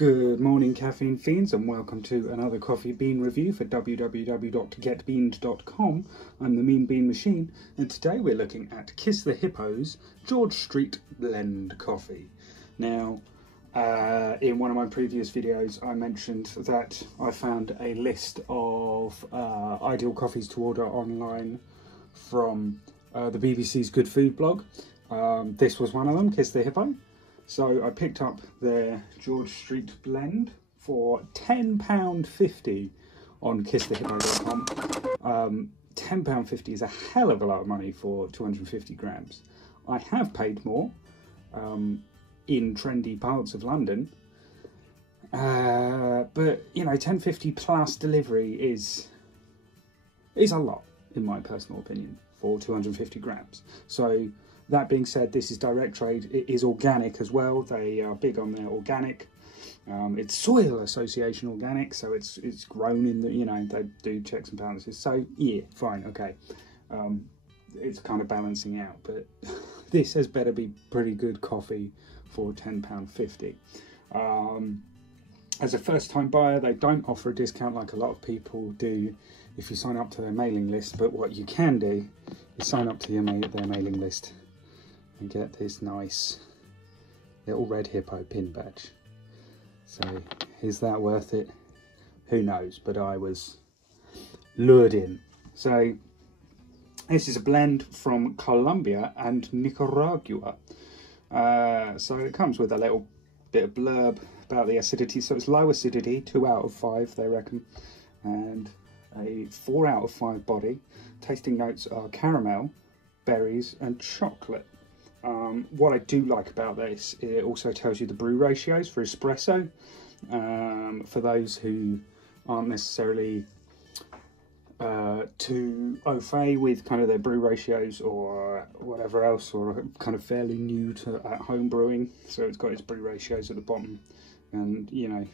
Good morning, caffeine fiends, and welcome to another coffee bean review for www.getbeaned.com. I'm the Mean Bean Machine, and today we're looking at Kiss the Hippo's George Street Blend coffee. Now, in one of my previous videos, I mentioned that I found a list of ideal coffees to order online from the BBC's Good Food blog. This was one of them, Kiss the Hippo. So I picked up their George Street Blend for £10.50 on kissthehippo.com. £10.50 is a hell of a lot of money for 250 grams. I have paid more in trendy parts of London, but you know, £10.50 plus delivery is a lot, in my personal opinion, for 250 grams. So that being said, this is direct trade. It is organic as well. They are big on their organic. It's Soil Association organic, so it's grown in the, you know, they do checks and balances. So yeah, fine, okay. It's kind of balancing out, but this has better be pretty good coffee for £10.50. As a first-time buyer, they don't offer a discount like a lot of people do if you sign up to their mailing list. But what you can do is sign up to their mailing list and get this nice little red hippo pin badge. So is that worth it? Who knows, but I was lured in. So this is a blend from Colombia and Nicaragua. So it comes with a little bit of blurb about the acidity. So it's low acidity, 2 out of 5 they reckon, and a 4 out of 5 body. Tasting notes are caramel, berries and chocolate. What I do like about this, it also tells you the brew ratios for espresso. For those who aren't necessarily too au fait with kind of their brew ratios or whatever else, or kind of fairly new to at-home brewing. So it's got its brew ratios at the bottom, and you know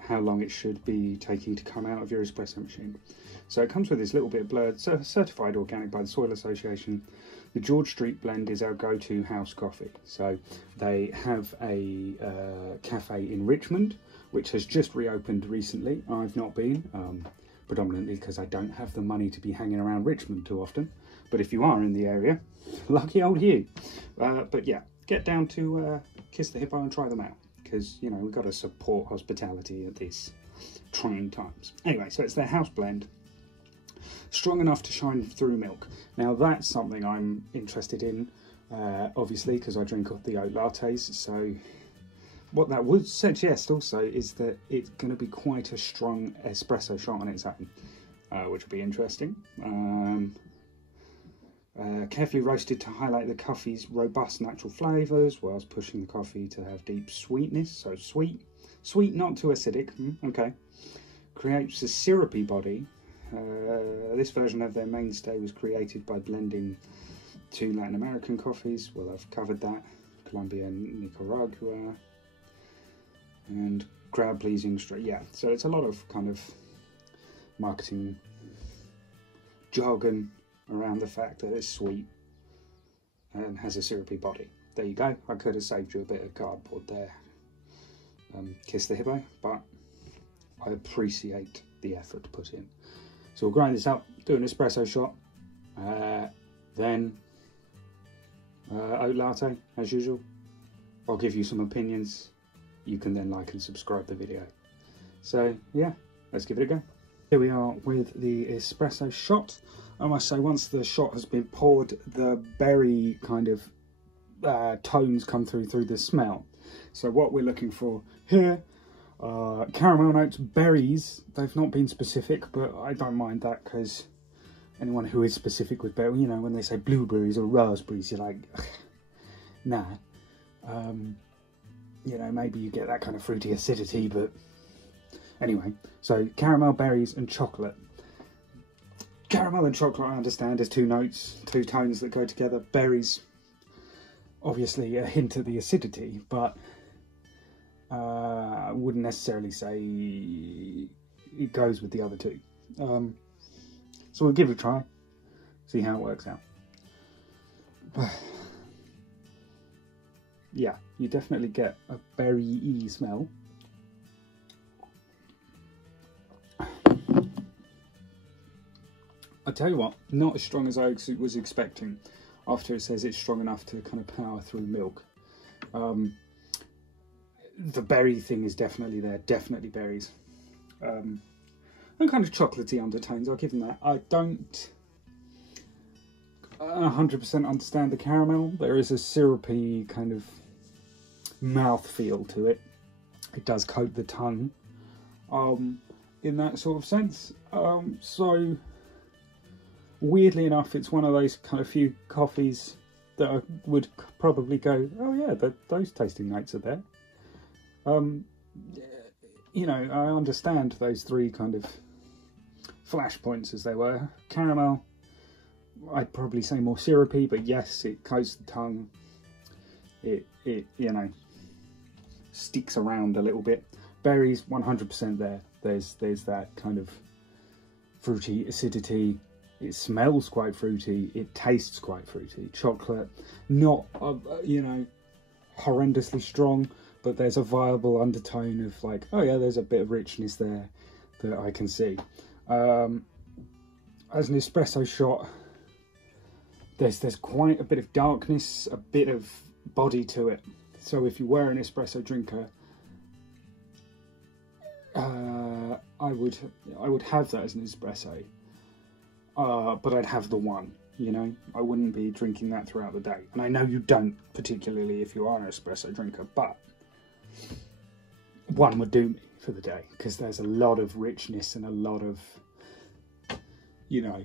how long it should be taking to come out of your espresso machine. So it comes with this little bit of blurred, certified organic by the Soil Association. The George Street Blend is our go-to house coffee. So they have a cafe in Richmond, which has just reopened recently. I've not been, predominantly because I don't have the money to be hanging around Richmond too often. But if you are in the area, lucky old you. But yeah, get down to Kiss the Hippo and try them out, because you know we've got to support hospitality at these trying times. Anyway, so it's their house blend. Strong enough to shine through milk. Now that's something I'm interested in, obviously, because I drink the oat lattes. So what that would suggest also is that it's going to be quite a strong espresso shot on its own, which will be interesting. Carefully roasted to highlight the coffee's robust natural flavours, whilst pushing the coffee to have deep sweetness. So sweet, not too acidic. Okay. Creates a syrupy body. This version of their mainstay was created by blending 2 Latin American coffees. Well, I've covered that. Colombia and Nicaragua. And crowd-pleasing straight. Yeah, so it's a lot of kind of marketing jargon around the fact that it's sweet and has a syrupy body. There you go. I could have saved you a bit of cardboard there. Kiss the Hippo, but I appreciate the effort put in. So we'll grind this up, do an espresso shot, then oat latte as usual. I'll give you some opinions. You can then like and subscribe the video. So yeah, let's give it a go. Here we are with the espresso shot. I must say, once the shot has been poured, the berry kind of tones come through the smell. So what we're looking for here, caramel notes, berries. They've not been specific, but I don't mind that, because anyone who is specific with berry, you know, when they say blueberries or raspberries, you're like, nah. You know, maybe you get that kind of fruity acidity, but anyway. So caramel, berries and chocolate. Caramel and chocolate, I understand, is 2 notes, 2 tones that go together. Berries, obviously a hint of the acidity, but I wouldn't necessarily say it goes with the other 2. So we'll give it a try, see how it works out. yeah, you definitely get a berry-y smell. I tell you what, not as strong as I was expecting after it says it's strong enough to kind of power through milk. The berry thing is definitely there, definitely berries. And kind of chocolatey undertones, I'll give them that. I don't 100% understand the caramel. There is a syrupy kind of mouth feel to it. It does coat the tongue in that sort of sense. So weirdly enough, it's one of those kind of few coffees that I would probably go, oh yeah, those tasting notes are there. You know, I understand those three kind of flashpoints as they were. Caramel, I'd probably say more syrupy, but yes, it coats the tongue. It you know, sticks around a little bit. Berries, 100% there. There's that kind of fruity acidity. It smells quite fruity. It tastes quite fruity. Chocolate, not you know, horrendously strong, but there's a viable undertone of like, oh yeah, there's a bit of richness there that I can see. As an espresso shot, there's quite a bit of darkness, a bit of body to it. So if you were an espresso drinker, I would have that as an espresso, but I'd have the one. You know, I wouldn't be drinking that throughout the day. And I know you don't, particularly if you are an espresso drinker, but one would do me for the day, because there's a lot of richness and a lot of, you know,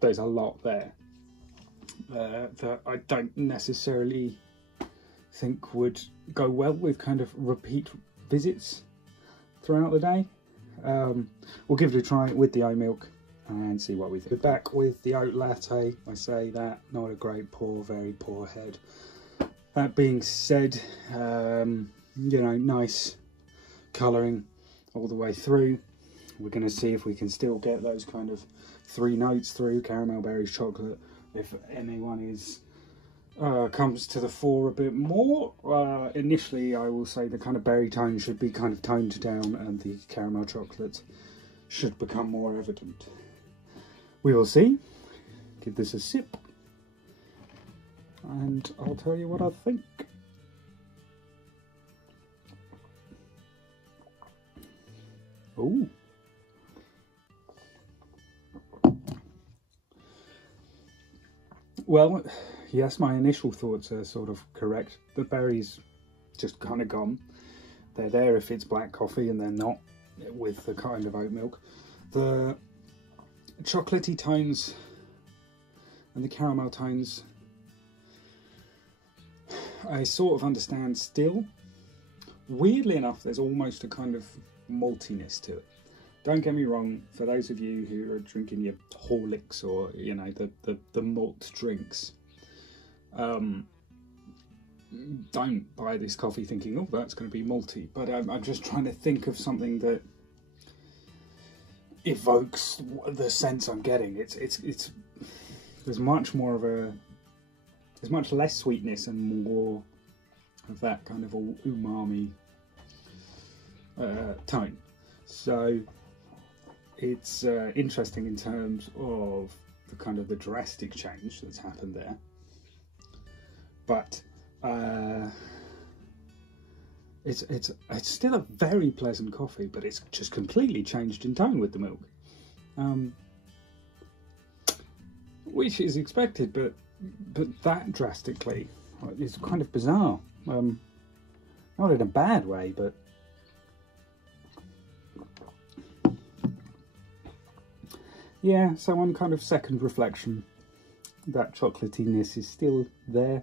there's a lot there that I don't necessarily think would go well with kind of repeat visits throughout the day. We'll give it a try with the oat milk and see what we think. We're back with the oat latte. I say that, not a great pour, very poor head. That being said, you know, nice colouring all the way through. We're going to see if we can still get those kind of three notes through: caramel, berries, chocolate. If anyone is comes to the fore a bit more, initially I will say the kind of berry tone should be kind of toned down and the caramel chocolate should become more evident. We will see. Give this a sip and I'll tell you what I think. Ooh. Well, yes, my initial thoughts are sort of correct. The berries just kind of gone. They're there if it's black coffee, and they're not with the kind of oat milk. The chocolatey tones and the caramel tones, I sort of understand still. Weirdly enough, there's almost a kind of maltiness to it. Don't get me wrong, for those of you who are drinking your Horlicks or, you know, the malt drinks, don't buy this coffee thinking, oh, that's going to be malty. But I'm just trying to think of something that evokes the sense I'm getting. There's much more of a, there's much less sweetness and more of that kind of umami tone. So it's interesting in terms of the kind of the drastic change that's happened there, but it's still a very pleasant coffee, but it's just completely changed in tone with the milk, which is expected, but that drastically is kind of bizarre. Not in a bad way, but yeah, so on kind of second reflection, that chocolatiness is still there,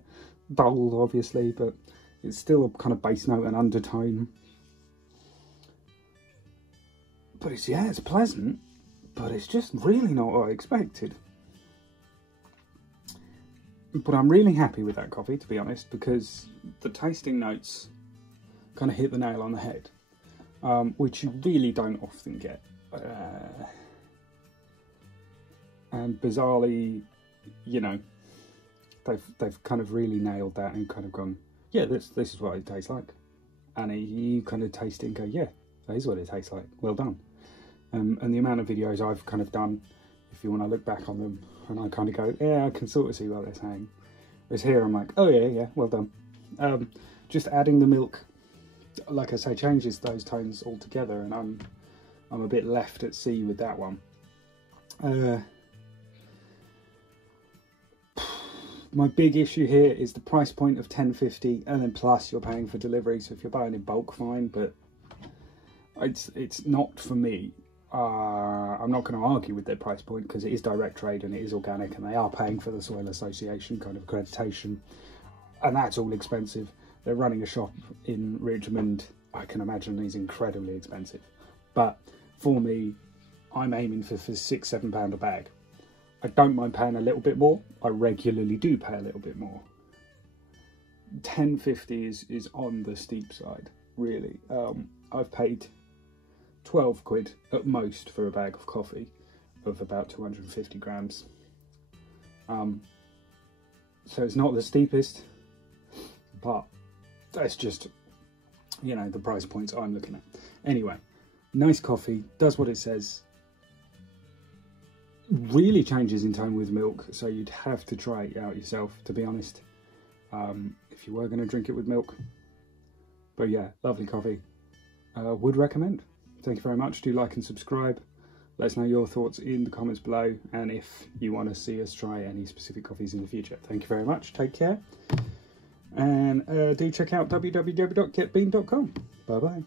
bold obviously, but it's still a kind of base note and undertone. But it's pleasant, but it's just really not what I expected. But I'm really happy with that coffee, to be honest, because the tasting notes kind of hit the nail on the head, which you really don't often get. And bizarrely, you know, they've kind of really nailed that and kind of gone, yeah, this is what it tastes like. And you kind of taste it and go, yeah, that is what it tastes like. Well done. And the amount of videos I've kind of done, if you want to look back on them, and I kind of go, yeah, I can sort of see what they're saying. Whereas here I'm like, oh yeah, well done. Just adding the milk, like I say, changes those tones altogether, and I'm a bit left at sea with that one. My big issue here is the price point of $10.50, and then plus you're paying for delivery. So if you're buying in bulk, fine, but it's not for me. I'm not going to argue with their price point because it is direct trade and it is organic, and they are paying for the Soil Association kind of accreditation, and that's all expensive. They're running a shop in Richmond. I can imagine is incredibly expensive, but for me, I'm aiming for £6-7 a bag. I don't mind paying a little bit more. I regularly do pay a little bit more. $10.50 is on the steep side, really. I've paid 12 quid at most for a bag of coffee of about 250 grams. So it's not the steepest, but that's just, you know, the price points I'm looking at. Anyway, nice coffee, does what it says. Really changes in tone with milk, so you'd have to try it out yourself, to be honest, if you were going to drink it with milk. But yeah, lovely coffee. Would recommend. Thank you very much. Do like and subscribe. Let us know your thoughts in the comments below, and if you want to see us try any specific coffees in the future. Thank you very much. Take care. And do check out www.getbean.com. Bye bye.